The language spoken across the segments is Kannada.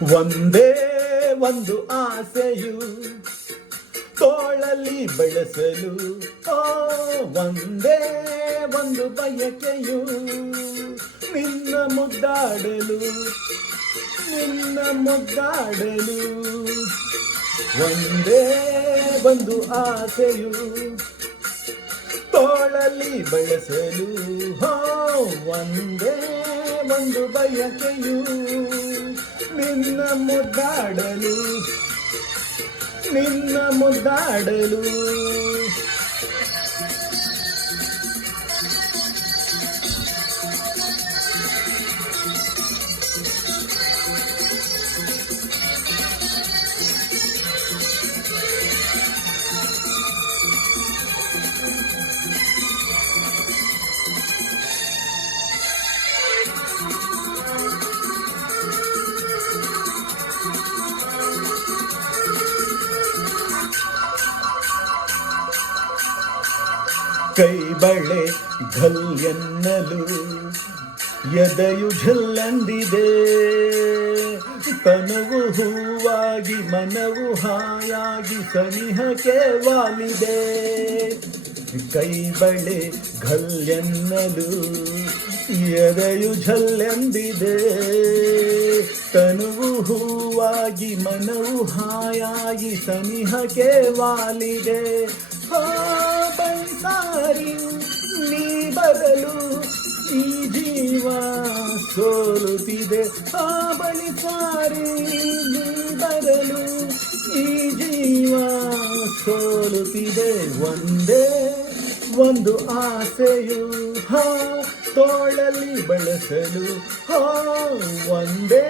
ಒಂದೇ ಒಂದು ಆಸೆಯು ತೋಳಲ್ಲಿ ಬೆಳೆಸಲು, ಒಂದೇ ಒಂದು ಬಯಕೆಯು ನಿನ್ನ ಮುದ್ದಾಡಲು, ನಿನ್ನ ಮುದ್ದಾಡಲು. ಒಂದೇ ಒಂದು ಆಸೆಯು ತೋಳಲ್ಲಿ ಬೆಳೆಸಲು, ಒಂದೇ ಒಂದು ಬಯಕೆಯು ನಿನ್ನ ಮುದ್ದಾಡಲು, ನಿನ್ನ ಮುದ್ದಾಡಲು. ಕೈ ಬಳೆ ಘಲ್ ಎನ್ನಲು ಎದೆಯು ಝಲ್ಲೆಂದಿದೆ, ತನುವು ಹೂವಾಗಿ ಮನವು ಹಾಯಾಗಿ ಸನಿಹಕ್ಕೆ ವಾಲಿದೆ. ಕೈ ಬಳೆ ಘಲ್ ಎನ್ನಲು ಎದೆಯು ಝಲ್ಲೆಂದಿದೆ, ತನುವು ಹೂವಾಗಿ ಮನವು ಹಾಯಾಗಿ ಸನಿಹಕ್ಕೆ ವಾಲಿದೆ. ಬಳಿಸಾರಿ ನೀ ಬರಲು ಈ ಜೀವ ಸೋಲುತ್ತಿದೆ, ಬಳಿಸಾರಿ ನೀ ಬರಲು ಈ ಜೀವ ಸೋಲುತ್ತಿದೆ. ಒಂದೇ ಒಂದು ಆಸೆಯು ತೋಳಲ್ಲಿ ಬೆಳೆಸಲು, ಒಂದೇ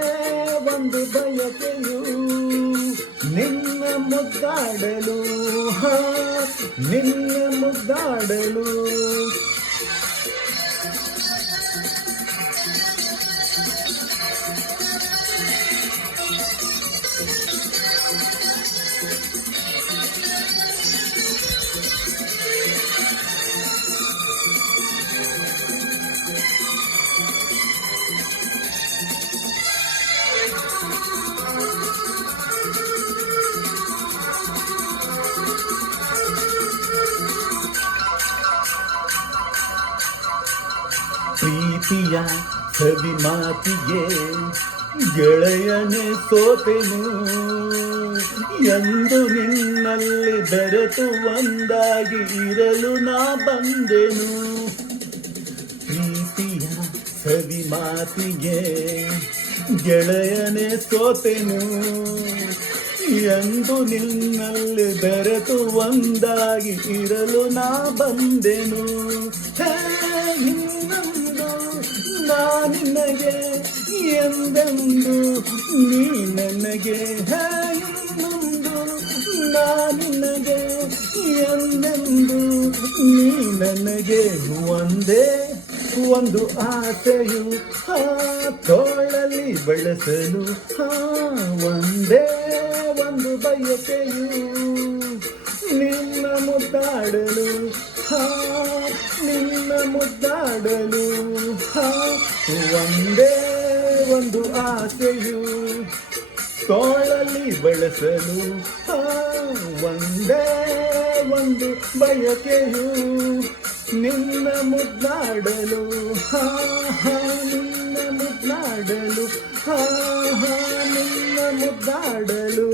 ಒಂದು ಬಯಕೆಯು ನಿನ್ನ ಮುದ್ದಾಡಲು, ನಿನ್ನ ಮುದ್ದಾಡಲು. ಪ್ರೀತಿಯ ಸವಿ ಮಾತಿಗೆ ಗೆಳೆಯನೇ ಸೋತೆನು, ಎಂದು ನಿನ್ನಲ್ಲಿ ಬೆರೆತು ಒಂದಾಗಿ ಇರಲು ನಾ ಬಂದೆನು. ಪ್ರೀತಿಯ ಸವಿ ಮಾತಿಗೆ ಗೆಳೆಯನೇ ಸೋತೆನು, ಎಂದು ನಿನ್ನಲ್ಲಿ ಬೆರೆತು ಒಂದಾಗಿ ಇರಲು ನಾ ಬಂದೆನು. ನಾ ನಿನಗೆ ಎಂದೆಂದು ನೀ ನನಗೆ, ಇನ್ನೊಂದು ನಾ ನಿನಗೆ ಎಂದೆಂದು ನೀ ನನಗೆ. ಒಂದೇ ಒಂದು ಆಸೆಯು ತೋಳಲ್ಲಿ ಬೆಳೆಸಲು, ಒಂದೇ ಒಂದು ಬಯಕೆಯು ನಿನ್ನ ಮುದ್ದಾಡಲು, ನಿನ್ನ ಮುದ್ದಾಡಲು. ಒಂದೇ ಒಂದು ಆಸೆಯು ತೋಳಲ್ಲಿ ಬೆಳೆಸಲು, ಒಂದೇ ಒಂದು ಬಯಕೆಯು ನಿನ್ನ ಮುದ್ದಾಡಲು, ನಿನ್ನ ಮುದ್ದಾಡಲು, ನಿನ್ನ ಮುದ್ದಾಡಲು.